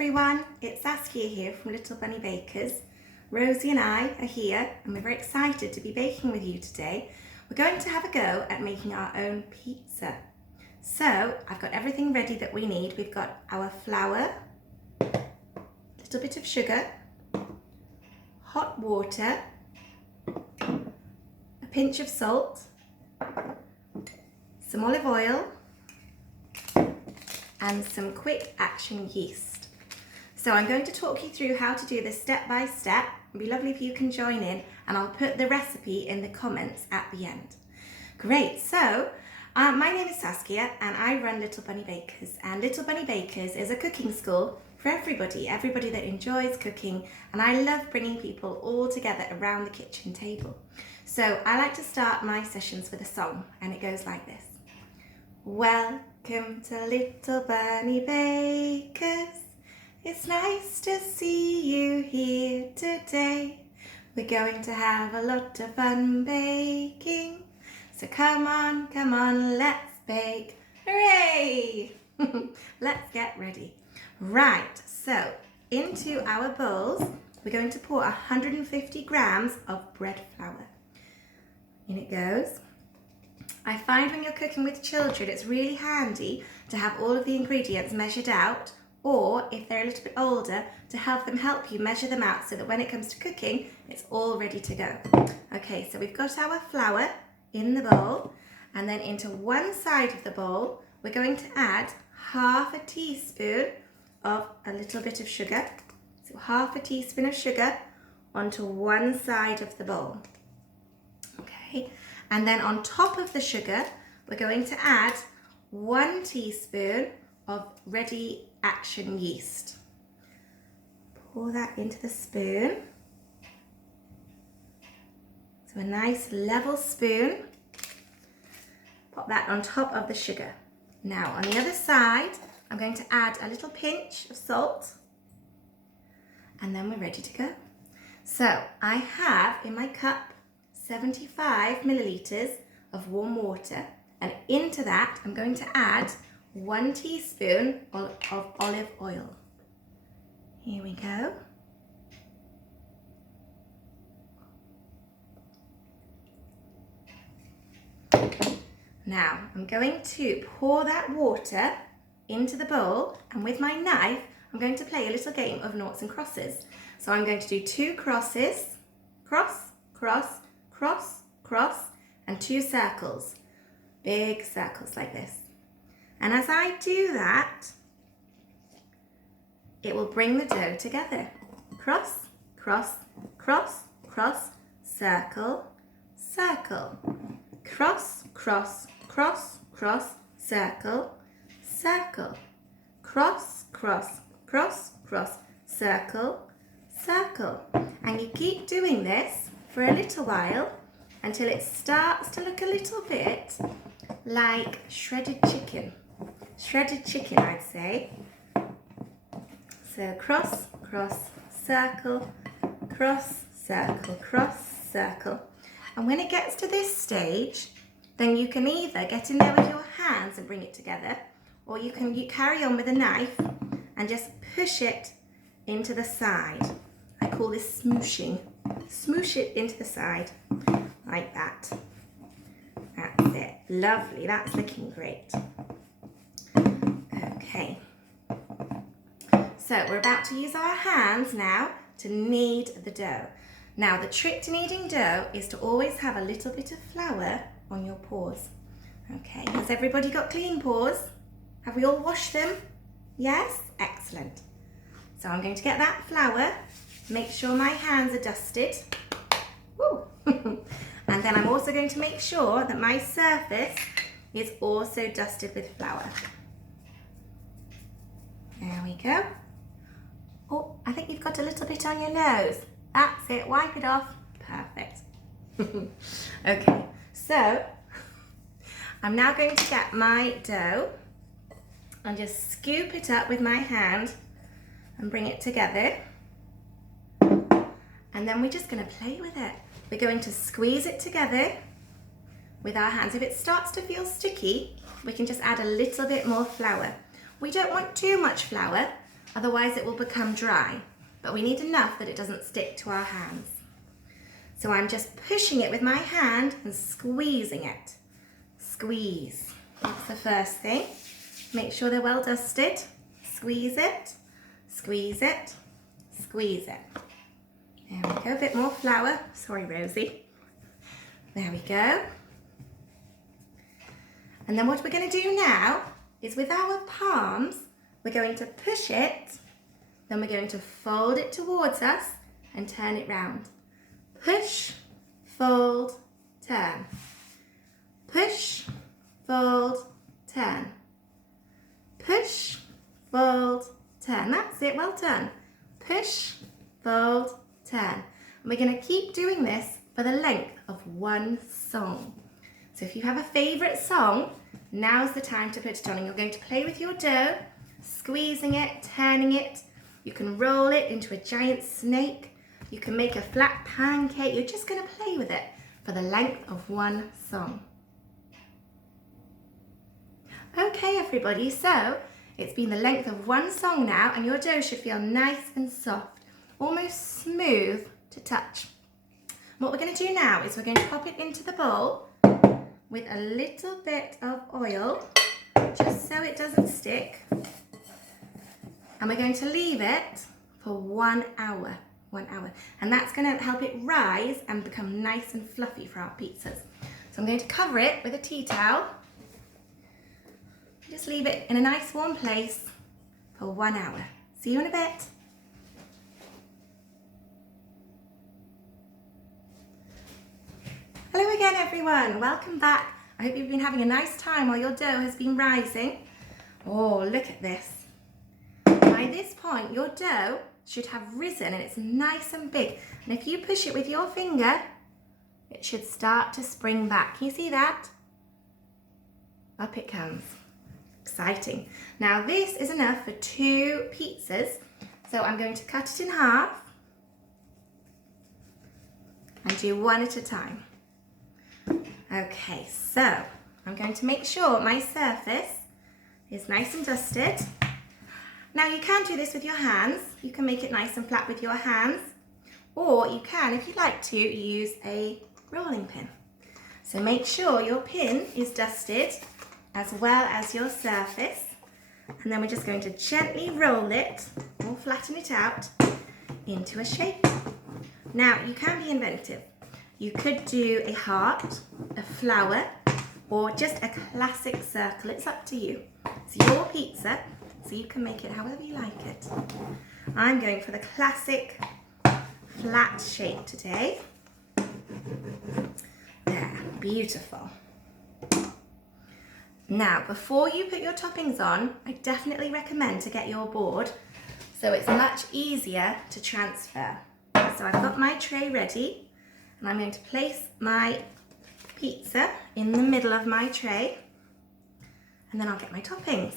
everyone, it's Saskia here from Little Bunny Bakers. Rosie and I are here and we're very excited to be baking with you today. We're going to have a go at making our own pizza. So I've got everything ready that we need. We've got our flour, a little bit of sugar, hot water, a pinch of salt, some olive oil, and some quick action yeast. So I'm going to talk you through how to do this step by step. It'd be lovely if you can join in, and I'll put the recipe in the comments at the end. Great, so my name is Saskia and I run Little Bunny Bakers, and Little Bunny Bakers is a cooking school for everybody that enjoys cooking, and I love bringing people all together around the kitchen table. So I like to start my sessions with a song, and it goes like this. Welcome to Little Bunny Bakers. It's nice to see you here today. We're going to have a lot of fun baking. So come on, let's bake. Hooray! Let's get ready. Right, so into our bowls, we're going to pour 150 grams of bread flour. In it goes. I find when you're cooking with children, it's really handy to have all of the ingredients measured out, or if they're a little bit older, to help you measure them out so that when it comes to cooking, it's all ready to go. Okay, so we've got our flour in the bowl, and then into one side of the bowl, we're going to add half a teaspoon of a little bit of sugar. So half a teaspoon of sugar onto one side of the bowl. Okay. And then on top of the sugar, we're going to add 1 teaspoon of ready action yeast. Pour that into the spoon. So a nice level spoon. Pop that on top of the sugar. Now on the other side, I'm going to add a little pinch of salt, and then we're ready to go. So I have in my cup 75 millilitres of warm water, and into that I'm going to add 1 teaspoon of olive oil. Here we go. Now I'm going to pour that water into the bowl, and with my knife I'm going to play a little game of noughts and crosses. So I'm going to do 2 crosses, cross, cross, cross, cross, and 2 circles, big circles like this. And as I do that, it will bring the dough together. Cross, cross, cross, cross, circle, circle. Cross, cross, cross, cross, circle, circle. Cross, cross, cross, cross, circle, circle. And you keep doing this for a little while until it starts to look a little bit like shredded chicken. Shredded chicken, I'd say. So cross, cross, circle, cross, circle, cross, circle. And when it gets to this stage, then you can either get in there with your hands and bring it together, or you carry on with a knife and just push it into the side. I call this smooshing. Smoosh it into the side, like that. That's it. Lovely, that's looking great. Okay. So we're about to use our hands now to knead the dough. Now the trick to kneading dough is to always have a little bit of flour on your paws. Okay, has everybody got clean paws? Have we all washed them? Yes? Excellent. So I'm going to get that flour, make sure my hands are dusted. Woo. And then I'm also going to make sure that my surface is also dusted with flour. There we go. Oh, I think you've got a little bit on your nose. That's it, wipe it off. Perfect. Okay, so I'm now going to get my dough and just scoop it up with my hand and bring it together. And then we're just going to play with it. We're going to squeeze it together with our hands. If it starts to feel sticky, we can just add a little bit more flour. We don't want too much flour, otherwise it will become dry. But we need enough that it doesn't stick to our hands. So I'm just pushing it with my hand and squeezing it. Squeeze. That's the first thing. Make sure they're well dusted. Squeeze it, squeeze it, squeeze it. There we go, a bit more flour. Sorry, Rosie. There we go. And then what we're going to do now is with our palms, we're going to push it, then we're going to fold it towards us and turn it round. Push, fold, turn. Push, fold, turn. Push, fold, turn. That's it, well done. Push, fold, turn. And we're going to keep doing this for the length of one song. So if you have a favourite song, now's the time to put it on. And you're going to play with your dough, squeezing it, turning it. You can roll it into a giant snake. You can make a flat pancake. You're just going to play with it for the length of one song. Okay, everybody, so it's been the length of one song now, and your dough should feel nice and soft, almost smooth to touch. What we're going to do now is we're going to pop it into the bowl with a little bit of oil, just so it doesn't stick. And we're going to leave it for 1 hour. 1 hour. And that's going to help it rise and become nice and fluffy for our pizzas. So I'm going to cover it with a tea towel. Just leave it in a nice warm place for 1 hour. See you in a bit. Hello again, everyone. Welcome back. I hope you've been having a nice time while your dough has been rising. Oh, look at this. By this point, your dough should have risen and it's nice and big. And if you push it with your finger, it should start to spring back. Can you see that? Up it comes. Exciting. Now this is enough for 2 pizzas. So I'm going to cut it in half and do one at a time. Okay, so I'm going to make sure my surface is nice and dusted. Now you can do this with your hands. You can make it nice and flat with your hands, or you can, if you'd like to, use a rolling pin. So make sure your pin is dusted as well as your surface, and then we're just going to gently roll it or flatten it out into a shape. Now you can be inventive. You could do a heart, a flower, or just a classic circle. It's up to you. It's your pizza, so you can make it however you like it. I'm going for the classic flat shape today. There, beautiful. Now, before you put your toppings on, I definitely recommend to get your board so it's much easier to transfer. So I've got my tray ready, and I'm going to place my pizza in the middle of my tray, and then I'll get my toppings.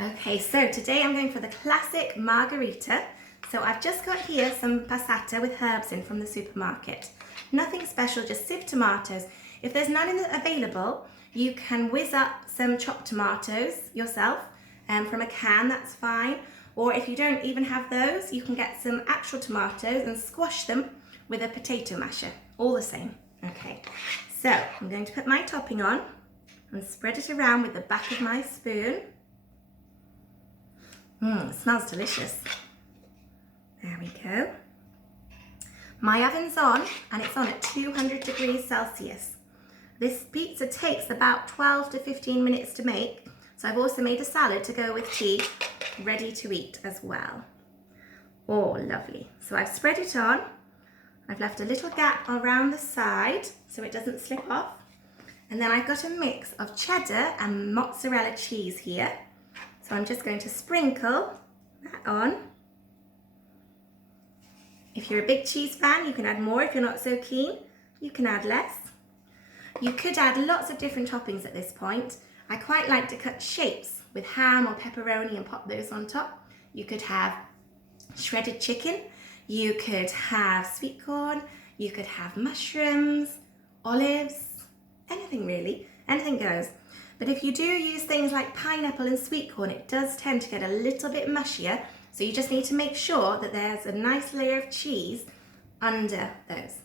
Okay, so today I'm going for the classic margherita. So I've just got here some passata with herbs in from the supermarket. Nothing special, just sieved tomatoes. If there's none available, you can whiz up some chopped tomatoes yourself from a can, that's fine. Or if you don't even have those, you can get some actual tomatoes and squash them with a potato masher, all the same. Okay, so I'm going to put my topping on and spread it around with the back of my spoon. It smells delicious. There we go. My oven's on, and it's on at 200 degrees Celsius. This pizza takes about 12 to 15 minutes to make, so I've also made a salad to go with tea, ready to eat as well. Oh, lovely. So I've spread it on. I've left a little gap around the side so it doesn't slip off. And then I've got a mix of cheddar and mozzarella cheese here. So I'm just going to sprinkle that on. If you're a big cheese fan, you can add more. If you're not so keen, you can add less. You could add lots of different toppings at this point. I quite like to cut shapes with ham or pepperoni and pop those on top. You could have shredded chicken. You could have sweet corn. You could have mushrooms, olives, anything anything really, anything goes. But if you do use things like pineapple and sweet corn, it does tend to get a little bit mushier, so you just need to make sure that there's a nice layer of cheese under those.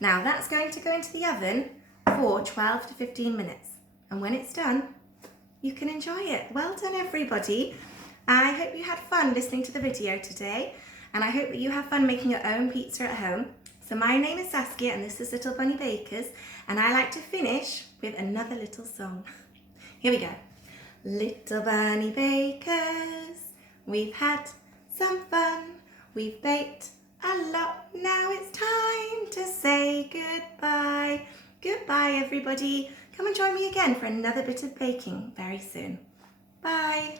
Now that's going to go into the oven for 12 to 15 minutes. And when it's done, you can enjoy it. Well done, everybody. I hope you had fun listening to the video today, and I hope that you have fun making your own pizza at home. So my name is Saskia, and this is Little Bunny Bakers, and I like to finish with another little song. Here we go. Little bunny bakers, we've had some fun. We've baked a lot. Now it's time to say goodbye. Goodbye, everybody. Come and join me again for another bit of baking very soon. Bye.